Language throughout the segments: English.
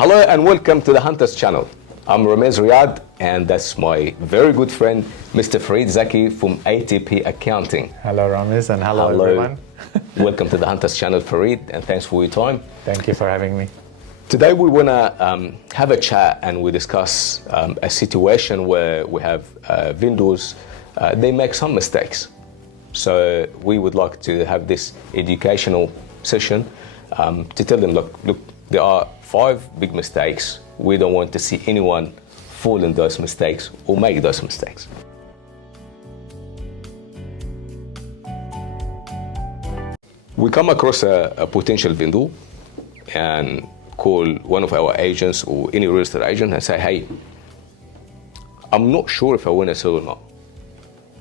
Hello and welcome to the Hunters channel. I'm Ramez Riad and that's my very good friend, Mr. Farid Zaki from ATP Accounting. Hello Ramez and hello everyone. Welcome to the Hunters channel, Farid, and thanks for your time. Thank you for having me. Today we want to have a chat and we discuss a situation where we have vendors, they make some mistakes. So we would like to have this educational session to tell them, look, there are 5 big mistakes. We don't want to see anyone fall in those mistakes or make those mistakes. We come across a potential vendor and call one of our agents or any real estate agent and say, hey, I'm not sure if I want to sell or not.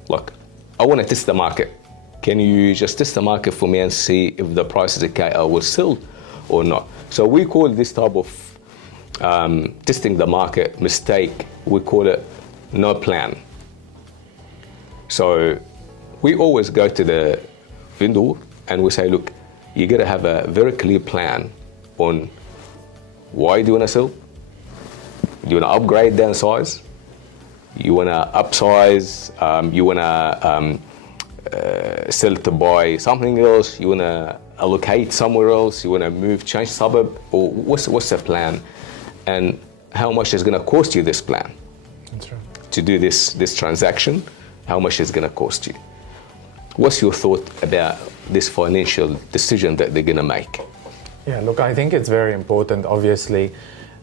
Look, I want to test the market. Can you just test the market for me and see if the price is okay, I will sell or not? So we call this type of testing the market mistake, we call it no plan. So we always go to the vendor and we say, look, you got to have a very clear plan on why do you want to sell? Do you want to upgrade, downsize? You want to upsize? You want to sell to buy something else? You want to allocate somewhere else? You want to move, change suburb? Or what's the plan? And how much is going to cost you this plan? That's right. To do this transaction? How much is going to cost you? What's your thought about this financial decision that they're going to make? Yeah, look, I think it's very important, obviously,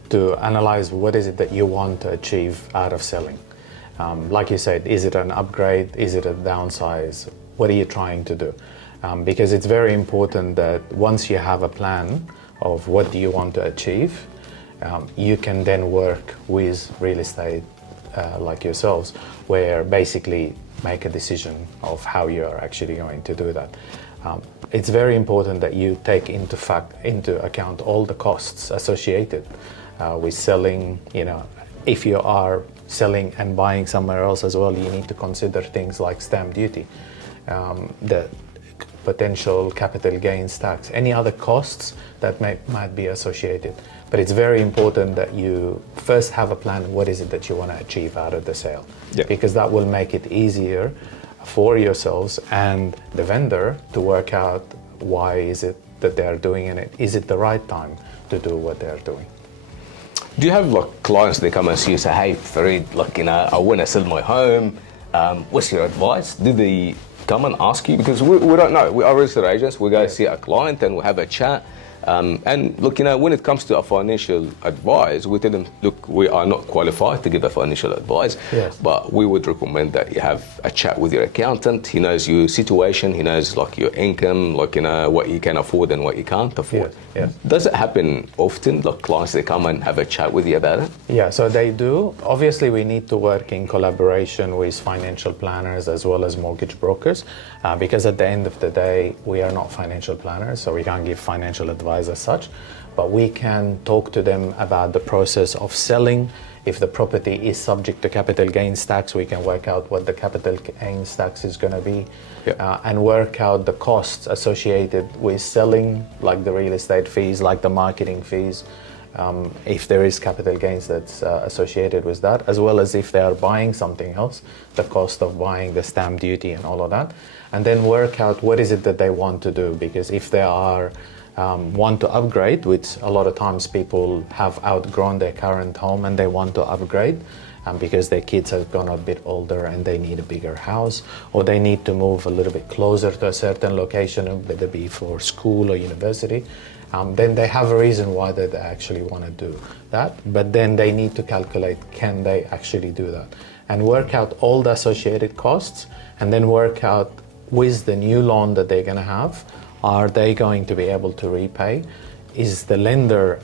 to analyze what is it that you want to achieve out of selling. Like you said, is it an upgrade? Is it a downsize? What are you trying to do? Because it's very important that once you have a plan of what do you want to achieve, you can then work with real estate like yourselves, where basically make a decision of how you're actually going to do that. It's very important that you take into account all the costs associated with selling. You know, if you are selling and buying somewhere else as well, you need to consider things like stamp duty, the potential capital gains tax, any other costs that might be associated. But it's very important that you first have a plan. What is it that you want to achieve out of the sale? Yeah. Because that will make it easier for yourselves and the vendor to work out why is it that they're doing it. Is it the right time to do what they're doing? Do you have like clients that come and see you say, hey, Farid, look, I want to sell my home. What's your advice? Do they come and ask you? Because we don't know. We are real estate agents. We go see a client and we have a chat. And look, when it comes to a financial advice, we tell them, look, we are not qualified to give a financial advice, yes, but we would recommend that you have a chat with your accountant. He knows your situation. He knows like your income, like, what you can afford and what you can't afford. Yes, yes. Does it happen often, like clients, they come and have a chat with you about it? Yeah, so they do. Obviously, we need to work in collaboration with financial planners as well as mortgage brokers, because at the end of the day, we are not financial planners, so we can't give financial advice as such, but we can talk to them about the process of selling. If the property is subject to capital gains tax, we can work out what the capital gains tax is going to be, and work out the costs associated with selling, like the real estate fees, like the marketing fees, if there is capital gains that's associated with that, as well as if they are buying something else, the cost of buying, the stamp duty and all of that, and then work out what is it that they want to do. Because if they are want to upgrade, which a lot of times people have outgrown their current home and they want to upgrade because their kids have gone a bit older and they need a bigger house, or they need to move a little bit closer to a certain location, whether it be for school or university, then they have a reason why they actually want to do that. But then they need to calculate, can they actually do that? And work out all the associated costs, and then work out with the new loan that they're going to have, are they going to be able to repay? Is the lender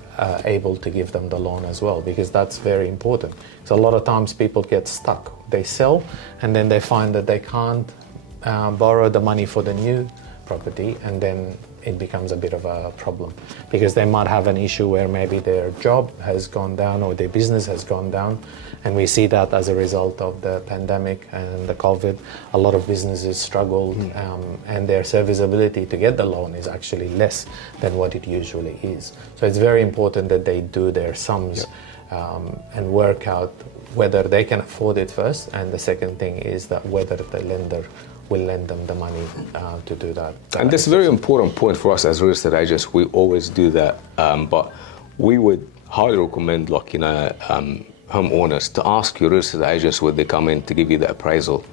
able to give them the loan as well? Because that's very important. So a lot of times people get stuck. They sell and then they find that they can't borrow the money for the new property, and then it becomes a bit of a problem, because they might have an issue where maybe their job has gone down or their business has gone down. And we see that as a result of the pandemic and the COVID, a lot of businesses struggled, and their serviceability to get the loan is actually less than what it usually is. So it's very important that they do their sums and work out whether they can afford it first, and the second thing is that whether the lender will lend them the money to do that. And that's a very important point for us as real estate agents. We always do that, but we would highly recommend, like, homeowners to ask your real estate agents when they come in to give you the appraisal,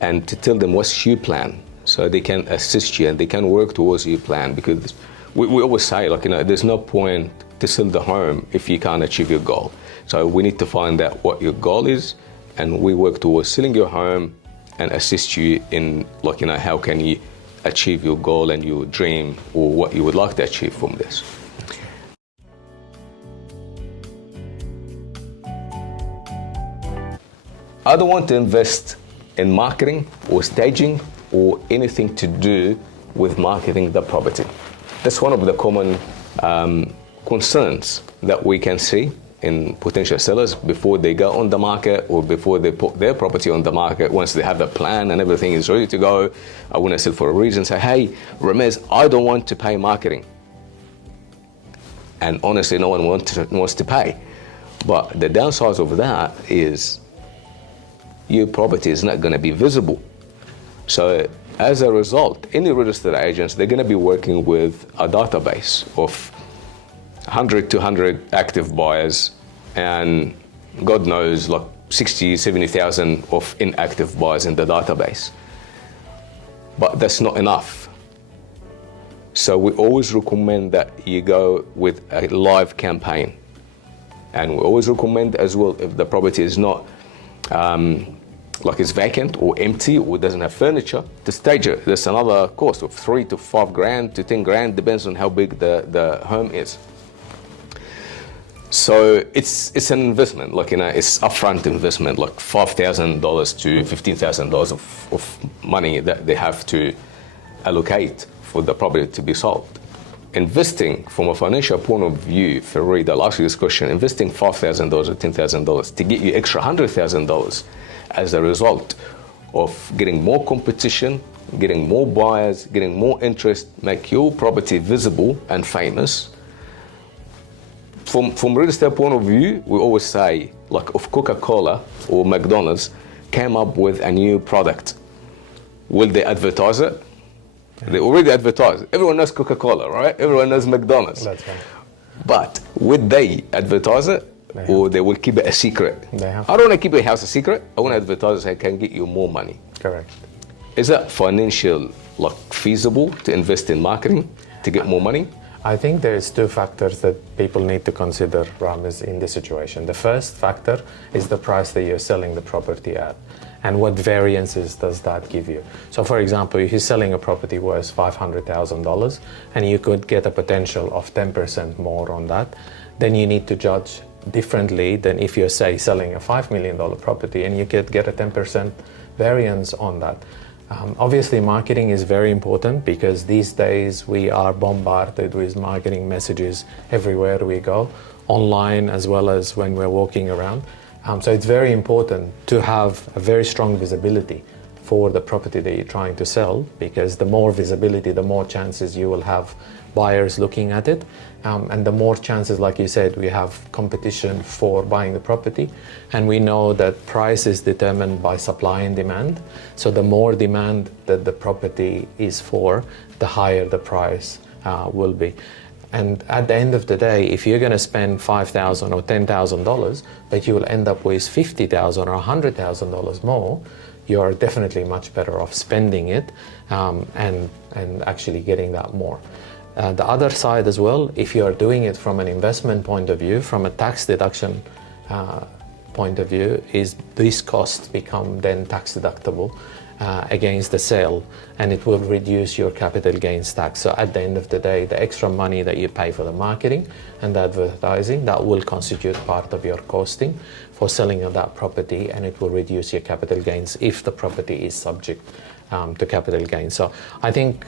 and to tell them what's your plan, so they can assist you and they can work towards your plan. Because we always say, like, there's no point to sell the home if you can't achieve your goal. So we need to find out what your goal is, and we work towards selling your home and assist you in, like, how can you achieve your goal and your dream, or what you would like to achieve from this. I don't want to invest in marketing or staging or anything to do with marketing the property. That's one of the common concerns that we can see in potential sellers before they go on the market, or before they put their property on the market. Once they have the plan and everything is ready to go, I want to sell for a reason, say, hey, Ramez, I don't want to pay marketing. And honestly, no one wants to pay. But the downside of that is your property is not going to be visible. So as a result, any real estate agents, they're going to be working with a database of 100 to 100 active buyers, and God knows, like 60, 70,000 of inactive buyers in the database. But that's not enough. So we always recommend that you go with a live campaign. And we always recommend as well, if the property is not like it's vacant or empty or doesn't have furniture, to stage it. There's another cost of 3 to 5 grand to 10 grand, depends on how big the home is. So it's an investment, like, it's upfront investment, like $5,000 to $15,000 of money that they have to allocate for the property to be sold. Investing from a financial point of view, Fareed, I'll ask you this question, investing $5,000 or $10,000 to get you extra $100,000 as a result of getting more competition, getting more buyers, getting more interest, make your property visible and famous. From real estate point of view, we always say, like, if Coca-Cola or McDonald's came up with a new product, will they advertise it? They already advertise. Everyone knows Coca-Cola, right? Everyone knows McDonald's. That's right. But would they advertise it, or they will keep it a secret? They have. I don't want to keep a house a secret. I want to advertise I can get you more money. Correct. Is that financial, like, feasible to invest in marketing to get more money? I think there's two factors that people need to consider, Ramez, in this situation. The first factor is the price that you're selling the property at, and what variances does that give you. So for example, if you're selling a property worth $500,000 and you could get a potential of 10% more on that, then you need to judge differently than if you're, say, selling a $5 million property and you could get a 10% variance on that. Obviously, marketing is very important, because these days we are bombarded with marketing messages everywhere we go, online as well as when we're walking around. So it's very important to have a very strong visibility for the property that you're trying to sell, because the more visibility, the more chances you will have buyers looking at it, and the more chances, like you said, we have competition for buying the property, and we know that price is determined by supply and demand. So the more demand that the property is for, the higher the price will be. And at the end of the day, if you're going to spend $5,000 or $10,000, but you will end up with $50,000 or $100,000 more, you're definitely much better off spending it and actually getting that more. The other side as well, if you are doing it from an investment point of view, from a tax deduction point of view, is these costs become then tax deductible against the sale, and it will reduce your capital gains tax. So at the end of the day, the extra money that you pay for the marketing and the advertising, that will constitute part of your costing for selling of that property, and it will reduce your capital gains if the property is subject to capital gains. So I think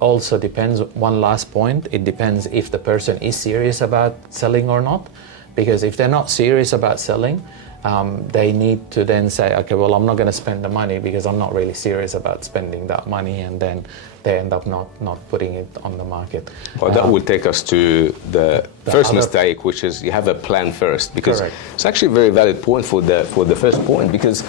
also depends, one last point, it depends if the person is serious about selling or not. Because if they're not serious about selling, they need to then say, okay, well, I'm not going to spend the money because I'm not really serious about spending that money, and then they end up not putting it on the market. Well, that will take us to the first mistake, which is you have a plan first, because Correct. it's actually a very valid point for the first point, because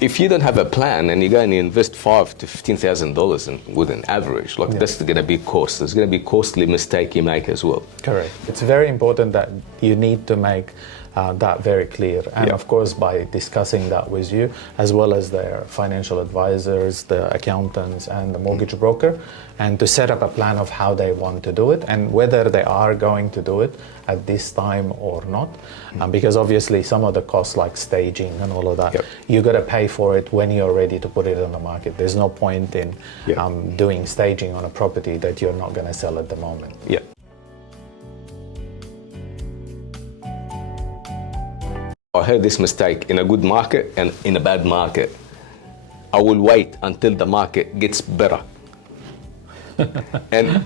if you don't have a plan and you go and you invest $5,000 to $15,000 with an average, like that's going to be cost. There's going to be costly mistake you make as well. Correct. It's very important that you need to make that very clear. And of course, by discussing that with you, as well as their financial advisors, the accountants, and the mortgage broker, and to set up a plan of how they want to do it and whether they are going to do it at this time or not. Because obviously some of the costs like staging and all of that, you got to pay for it when you're ready to put it on the market. There's no point in doing staging on a property that you're not going to sell at the moment. Yeah. I heard this mistake in a good market and in a bad market. I will wait until the market gets better. And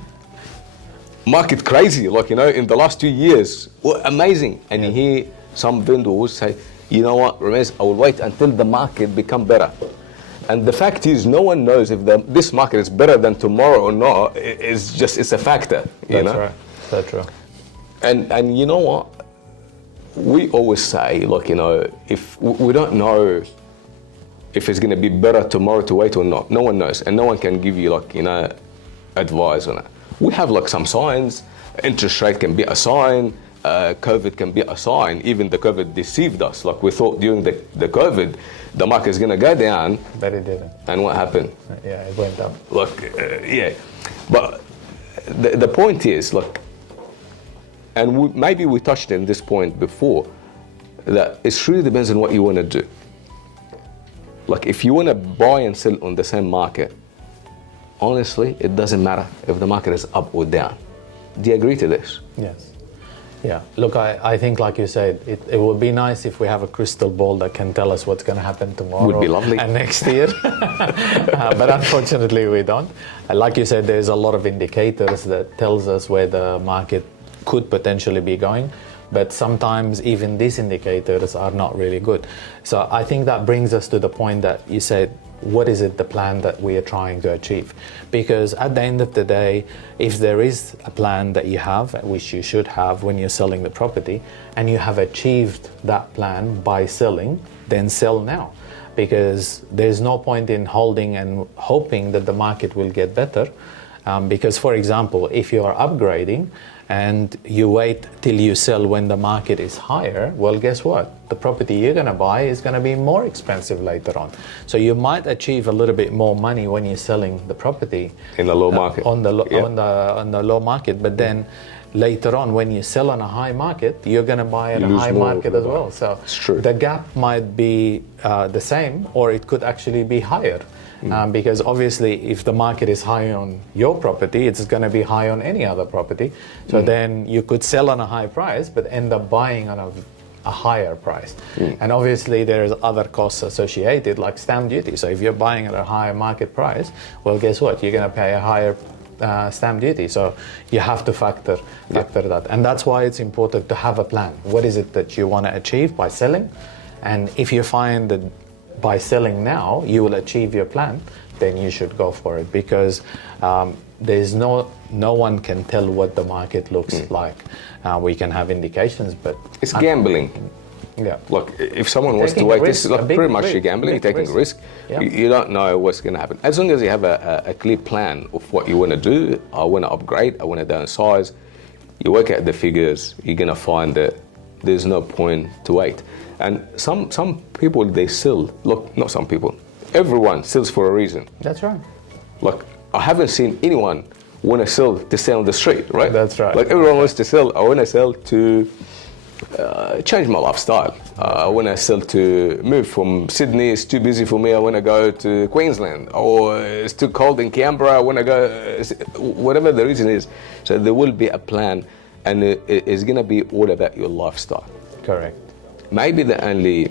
market crazy, like, you know, in the last 2 years, amazing. And you hear some vendors say, you know what, Ramez, I will wait until the market become better. And the fact is, no one knows if this market is better than tomorrow or not. It's a factor, you know? That's right, that's true. And you know what? We always say, like, you know, if we don't know if it's going to be better tomorrow to wait or not. No one knows, and no one can give you, like, you know, advice on it. We have like some signs. Interest rate can be a sign. COVID can be a sign. Even the COVID deceived us. Like, we thought during the COVID, the market is going to go down. But it didn't. And what happened? Yeah, it went up. Look, yeah. But the point is, look, and maybe we touched on this point before, that it really depends on what you want to do. Like, if you want to buy and sell on the same market, honestly, it doesn't matter if the market is up or down. Do you agree to this? Yes. Yeah. Look, I think, like you said, it would be nice if we have a crystal ball that can tell us what's going to happen tomorrow. Would be lovely. And next year. But unfortunately, we don't. Like you said, there's a lot of indicators that tells us where the market could potentially be going, but sometimes even these indicators are not really good. So I think that brings us to the point that you said, what is it, the plan that we are trying to achieve? Because at the end of the day, if there is a plan that you have, which you should have when you're selling the property, and you have achieved that plan by selling, then sell now. Because there's no point in holding and hoping that the market will get better. Because, for example, if you are upgrading and you wait till you sell when the market is higher, well, guess what? The property you're going to buy is going to be more expensive later on. So you might achieve a little bit more money when you're selling the property in the low market, on the low market, but then later on, when you sell on a high market, you're going to buy at a high market as well. So the gap might be the same, or it could actually be higher. Because obviously, if the market is high on your property, it's going to be high on any other property. So then you could sell on a high price, but end up buying on a higher price. And obviously, there's other costs associated, like stamp duty. So if you're buying at a higher market price, well, guess what? You're going to pay a higher stamp duty. So you have to factor that. And that's why it's important to have a plan. What is it that you want to achieve by selling? And if you find that by selling now you will achieve your plan, then you should go for it, because there's no one can tell what the market looks like. We can have indications, but it's gambling. Yeah. Look, if someone wants to wait, this is like pretty much you're gambling, taking a risk. Yeah. You don't know what's going to happen. As long as you have a clear plan of what you want to do, I want to upgrade, I want to downsize, you work out the figures, you're going to find that there's no point to wait. And some people, they sell. Look, not some people. Everyone sells for a reason. That's right. Look, I haven't seen anyone want to sell on the street, right? That's right. Like, everyone wants to sell. I want to sell to change my lifestyle. I want to sell to move from Sydney. It's too busy for me. I want to go to Queensland. Or it's too cold in Canberra. I want to go, whatever the reason is. So there will be a plan, and it's going to be all about your lifestyle. Correct. Maybe the only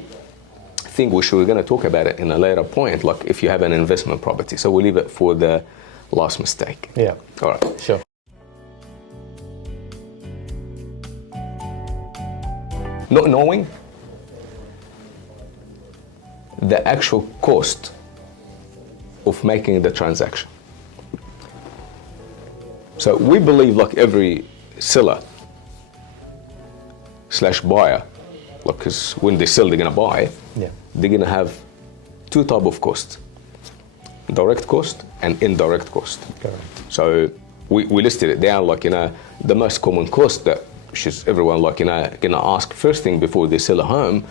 thing we're going to talk about it in a later point, like if you have an investment property. So we'll leave it for the last mistake. Yeah. All right. Sure. Not knowing the actual cost of making the transaction. So we believe, like every seller / buyer, because when they sell, they're gonna buy. Yeah. They're gonna have two types of costs: direct cost and indirect cost. Correct. So we listed it down, like, the most common cost that everyone, like, gonna ask first thing before they sell a home.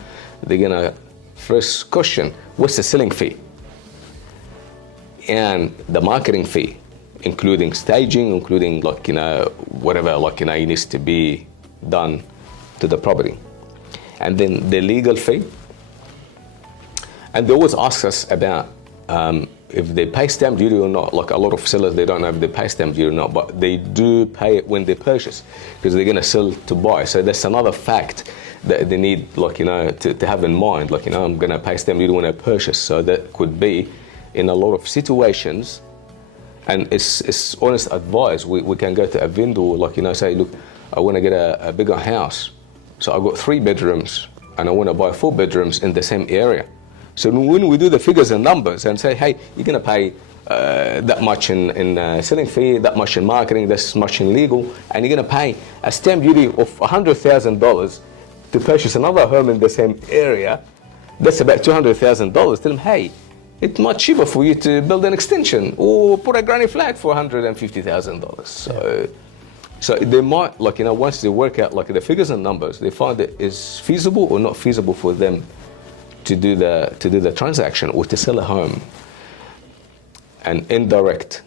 They're gonna first question, what's the selling fee? And the marketing fee, including staging, including, like, whatever, like, needs to be done to the property. And then the legal fee. And they always ask us about if they pay stamp duty or not. Like, a lot of sellers, they don't know if they pay stamp duty or not, but they do pay it when they purchase, because they're gonna sell to buy. So that's another fact that they need, like, to have in mind. Like, I'm gonna pay stamp duty when I purchase. So that could be in a lot of situations, and it's honest advice. We can go to a vendor, like, say, look, I want to get a bigger house. So I've got 3 bedrooms and I want to buy 4 bedrooms in the same area. So when we do the figures and numbers and say, hey, you're going to pay that much in selling fee, that much in marketing, this much in legal, and you're going to pay a stamp duty of $100,000 to purchase another home in the same area, that's about $200,000. Tell them, hey, it's much cheaper for you to build an extension or put a granny flat for $150,000. So they might, like, once they work out, like, the figures and numbers, they find that it's feasible or not feasible for them to do the transaction or to sell a home. And indirect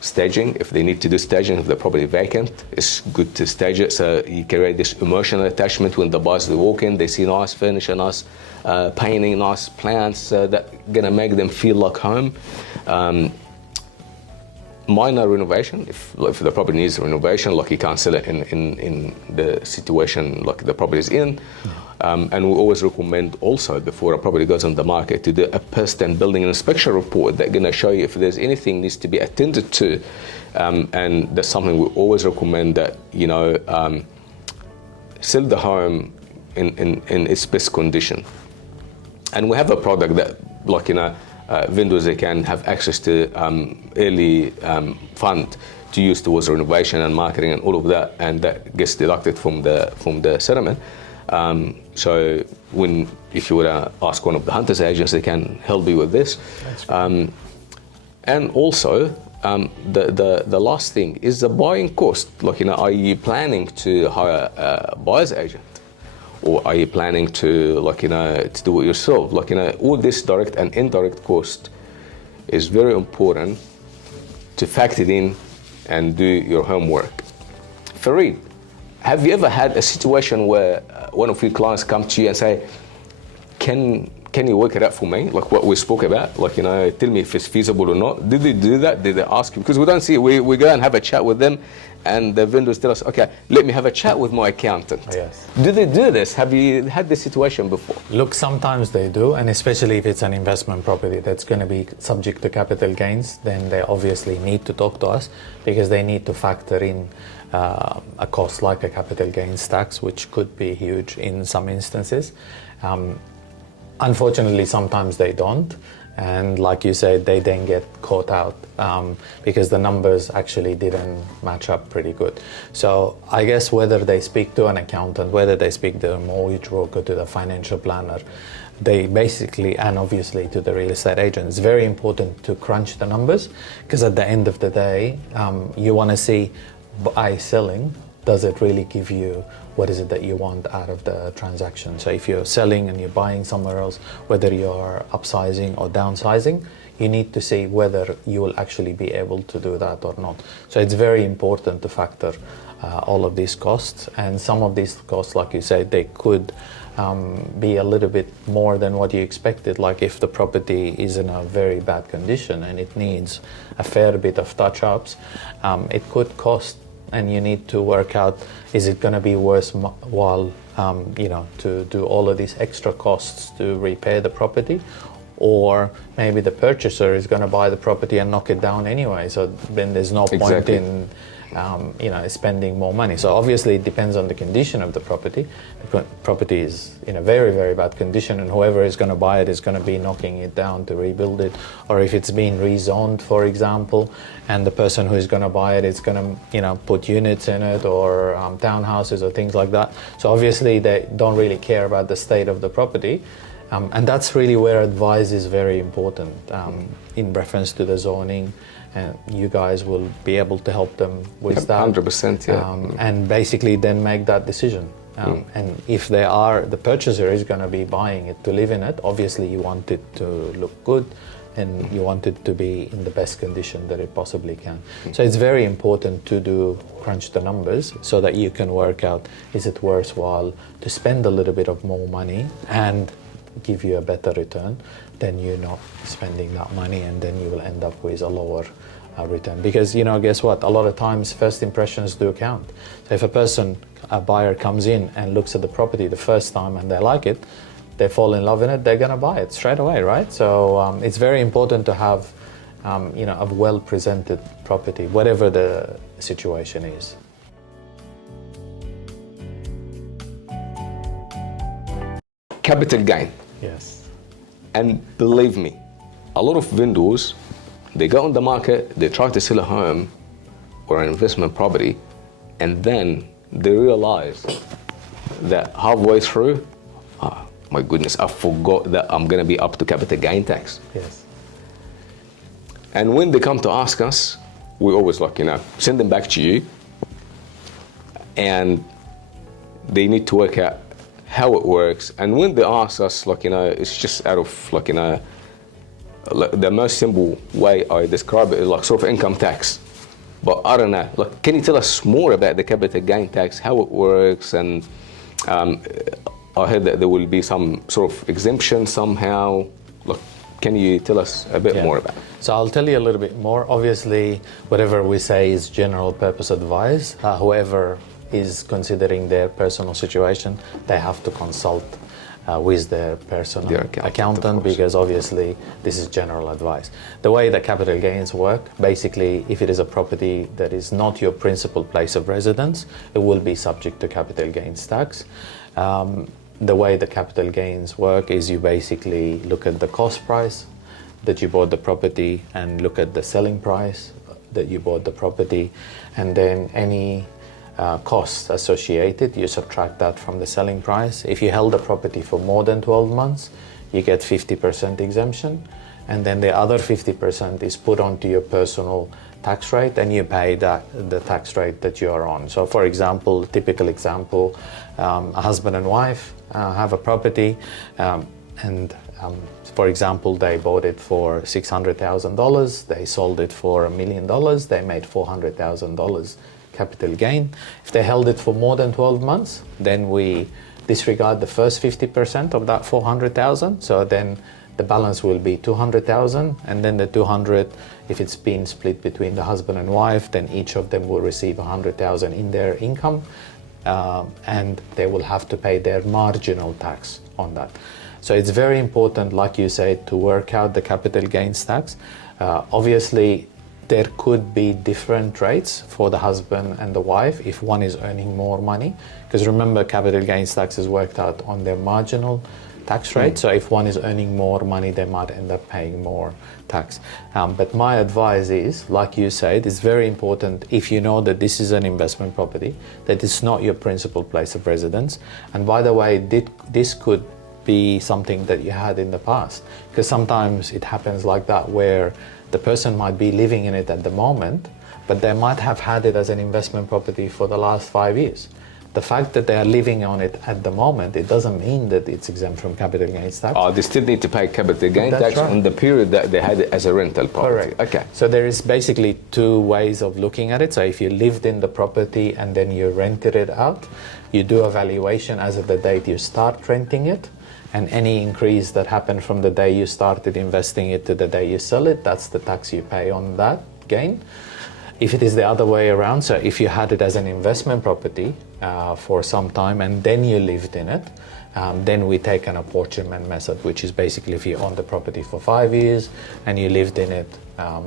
staging, if they need to do staging, if the property vacant, it's good to stage it, so you create this emotional attachment when the buyers, they walk in, they see nice furniture, nice painting, nice plants, that gonna make them feel like home. Minor renovation, if the property needs renovation, like, you can't sell it in the situation like the property is in. And we always recommend also, before a property goes on the market, to do a pest and building inspection report that's gonna show you if there's anything needs to be attended to. And that's something we always recommend, that, sell the home in its best condition. And we have a product that, like, vendors, they can have access to early fund to use towards renovation and marketing and all of that, and that gets deducted from the settlement. So if you were to ask one of the Hunters agents, they can help you with this. And also, the last thing is the buying cost. Like, are you planning to hire a buyer's agent? Or are you planning to, like, to do it yourself? Like, all this direct and indirect cost is very important to factor in and do your homework. Fareed, have you ever had a situation where one of your clients come to you and say, can you work it out for me? Like what we spoke about, like, tell me if it's feasible or not. Did they do that? Did they ask you? Because we don't see it. We go and have a chat with them, and the vendors tell us, okay, let me have a chat with my accountant. Yes. Do they do this? Have you had this situation before? Look, sometimes they do, and especially if it's an investment property that's going to be subject to capital gains, then they obviously need to talk to us, because they need to factor in a cost like a capital gains tax, which could be huge in some instances. Unfortunately, sometimes they don't, and like you said, they then get caught out because the numbers actually didn't match up pretty good. So I guess whether they speak to an accountant, whether they speak to a mortgage broker, to the financial planner, they basically, and obviously to the real estate agent, it's very important to crunch the numbers, because at the end of the day, you want to see, by selling, does it really give you what is it that you want out of the transaction? So if you're selling and you're buying somewhere else, whether you're upsizing or downsizing, you need to see whether you will actually be able to do that or not. So it's very important to factor all of these costs, and some of these costs, like you said, they could be a little bit more than what you expected. Like if the property is in a very bad condition and it needs a fair bit of touch-ups, it could cost, and you need to work out, is it going to be worthwhile, to do all of these extra costs to repair the property, or maybe the purchaser is going to buy the property and knock it down anyway. So then there's no point Exactly. in spending more money. So obviously it depends on the condition of the property. The property is in a very, very bad condition, and whoever is going to buy it is going to be knocking it down to rebuild it. Or if it's been rezoned, for example, and the person who is going to buy it is going to put units in it, or townhouses or things like that. So obviously they don't really care about the state of the property. And that's really where advice is very important in reference to the zoning. And you guys will be able to help them with that. 100%, yeah. And basically then make that decision. And if the purchaser is going to be buying it to live in it, obviously you want it to look good and you want it to be in the best condition that it possibly can. So it's very important to crunch the numbers so that you can work out, is it worthwhile to spend a little bit of more money and give you a better return than you not spending that money, and then you will end up with a lower return. Because guess what, a lot of times first impressions do count. So if a buyer comes in and looks at the property the first time and they like it, they fall in love in it, they're going to buy it straight away, right? So it's very important to have a well presented property, whatever the situation is. Capital gain. Yes. And believe me, a lot of vendors, they go on the market, they try to sell a home or an investment property, and then they realize that halfway through, my goodness, I forgot that I'm going to be up to capital gain tax. Yes. And when they come to ask us, we always send them back to you, and they need to work out how it works. And when they ask us, it's just out of the most simple way I describe it is sort of income tax. But I don't know, can you tell us more about the capital gain tax, how it works? And I heard that there will be some sort of exemption somehow. Can you tell us a bit more about it? So I'll tell you a little bit more. Obviously, whatever we say is general purpose advice. Whoever is considering their personal situation, they have to consult with their personal accountant, because obviously this is general advice. The way that capital gains work, basically, if it is a property that is not your principal place of residence, it will be subject to capital gains tax. The way the capital gains work is you basically look at the cost price that you bought the property and look at the selling price that you bought the property, and then any costs associated, you subtract that from the selling price. If you held the property for more than 12 months, you get 50% exemption, and then the other 50% is put onto your personal tax rate, and you pay the tax rate that you are on. So for example, typical example, a husband and wife have a property, and for example, they bought it for $600,000, they sold it for $1 million, they made $400,000 capital gain. If they held it for more than 12 months, then we disregard the first 50% of that 400,000. So then the balance will be 200,000, and then the 200, if it's been split between the husband and wife, then each of them will receive 100,000 in their income, and they will have to pay their marginal tax on that. So it's very important, like you said, to work out the capital gains tax. Obviously, there could be different rates for the husband and the wife if one is earning more money, because remember, capital gains tax is worked out on their marginal tax rate. So if one is earning more money, they might end up paying more tax. But my advice is, like you said, it's very important, if you know that this is an investment property, that it's not your principal place of residence. And by the way, this could be something that you had in the past, because sometimes it happens like that, where the person might be living in it at the moment, but they might have had it as an investment property for the last 5 years. The fact that they are living on it at the moment, it doesn't mean that it's exempt from capital gains tax. Oh, they still need to pay capital gain tax on the period that they had it as a rental property. Correct. Okay. So there is basically two ways of looking at it. So if you lived in the property and then you rented it out, you do a valuation as of the date you start renting it, and any increase that happened from the day you started investing it to the day you sell it, that's the tax you pay on that gain. If it is the other way around, so if you had it as an investment property for some time and then you lived in it, then we take an apportionment method, which is basically if you own the property for 5 years and you lived in it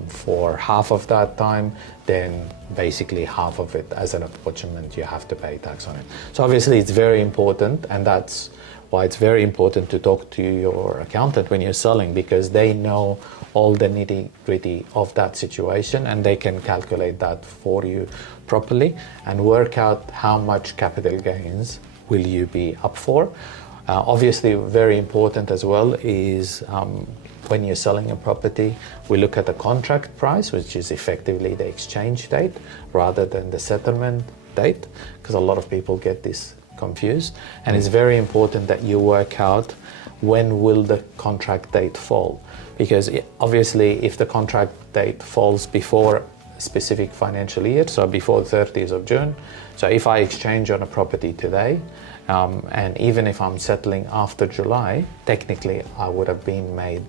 for half of that time, then basically half of it as an apportionment, you have to pay tax on it. So obviously it's very important, and that's why it's very important to talk to your accountant when you're selling, because they know all the nitty-gritty of that situation and they can calculate that for you properly and work out how much capital gains will you be up for. Obviously, very important as well is when you're selling a property, we look at the contract price, which is effectively the exchange date rather than the settlement date, because a lot of people get this confused. And it's very important that you work out when will the contract date fall, because obviously if the contract date falls before a specific financial year, so before the 30th of June, so if I exchange on a property today, and even if I'm settling after July, technically I would have been made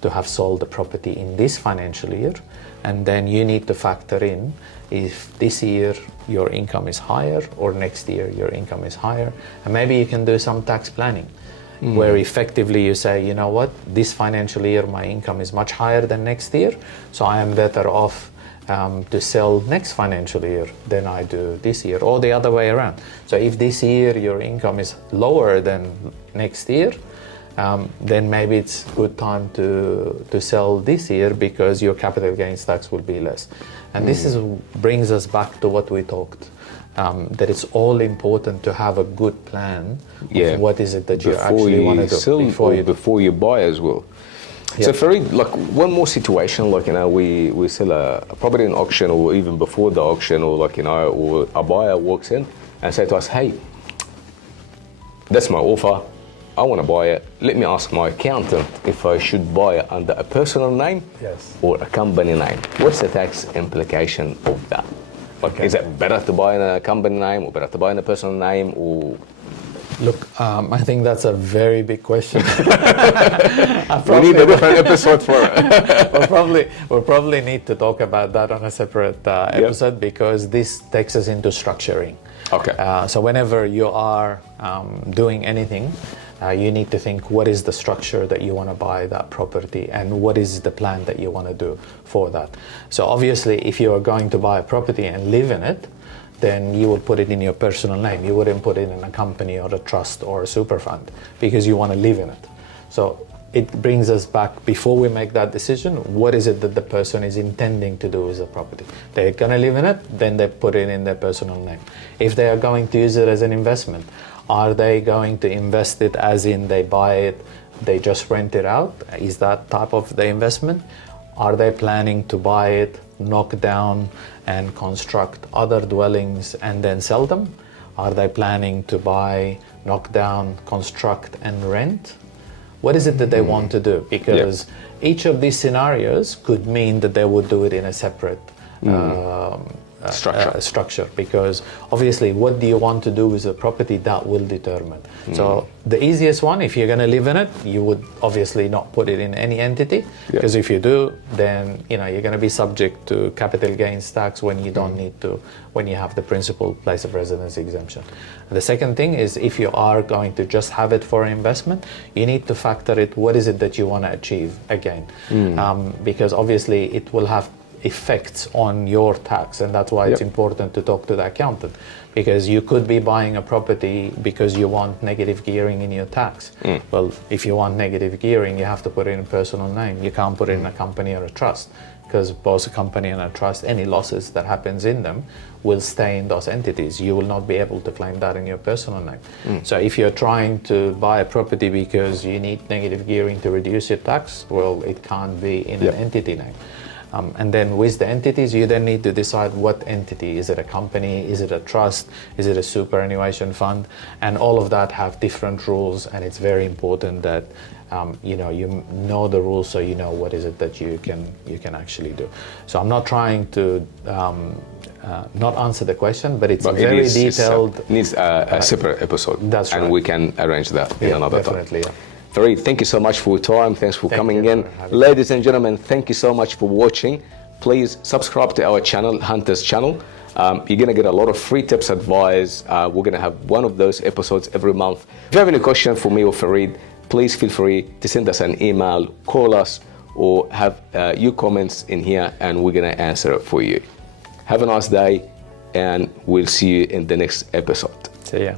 to have sold the property in this financial year, and then you need to factor in if this year your income is higher or next year your income is higher, and maybe you can do some tax planning where effectively you say, you know what, this financial year my income is much higher than next year, so I am better off to sell next financial year than I do this year, or the other way around. So if this year your income is lower than next year, then maybe it's good time to sell this year because your capital gains tax will be less. And this brings us back to what we talked, that it's all important to have a good plan of what is it that you actually want to do before you buy as well. So Farid, like one more situation, like, you know, we sell a property in auction, or even before the auction, or like, you know, or a buyer walks in and say to us, hey, that's my offer, I want to buy it. Let me ask my accountant if I should buy it under a personal name or a company name. What's the tax implication of that? Like, is it better to buy in a company name or better to buy in a personal name, or? Look, I think that's a very big question. We need a different episode for it. we'll probably need to talk about that on a separate episode, because this takes us into structuring. Okay. So whenever you are doing anything, you need to think, what is the structure that you want to buy that property, and what is the plan that you want to do for that. So obviously, if you are going to buy a property and live in it, then you will put it in your personal name. You wouldn't put it in a company or a trust or a super fund, because you want to live in it. So it brings us back, before we make that decision, what is it that the person is intending to do with the property? They're going to live in it, then they put it in their personal name. If they are going to use it as an investment, are they going to invest it as in they buy it, they just rent it out? Is that type of the investment? Are they planning to buy it, knock down and construct other dwellings and then sell them? Are they planning to buy, knock down, construct and rent? What is it that they want to do? Because each of these scenarios could mean that they would do it in a separate structure, because obviously what do you want to do with the property, that will determine. So the easiest one, if you're going to live in it, you would obviously not put it in any entity, because if you do, then you're going to be subject to capital gains tax when you don't need to, when you have the principal place of residence exemption. The second thing is, if you are going to just have it for investment, you need to factor it, what is it that you want to achieve again, because obviously it will have effects on your tax, and that's why it's important to talk to the accountant, because you could be buying a property because you want negative gearing in your tax. Well, if you want negative gearing, you have to put it in a personal name. You can't put it in a company or a trust, because both a company and a trust, any losses that happens in them will stay in those entities. You will not be able to claim that in your personal name. So if you're trying to buy a property because you need negative gearing to reduce your tax, well, it can't be in an entity name. And then with the entities, you then need to decide what entity. Is it a company? Is it a trust? Is it a superannuation fund? And all of that have different rules, and it's very important that you know the rules, so you know what is it that you can actually do. So I'm not trying to not answer the question, but it's very detailed. It needs a separate episode. That's right. And we can arrange that in another time. Definitely, yeah. Farid, thank you so much for your time. Thanks for coming in. Ladies and gentlemen, thank you so much for watching. please subscribe to our channel, Hunters channel. You're gonna get a lot of free tips, advice. We're gonna have one of those episodes every month. If you have any question for me or Farid, please feel free to send us an email, call us, or have your comments in here, and we're gonna answer it for you. Have a nice day, and we'll see you in the next episode. See ya.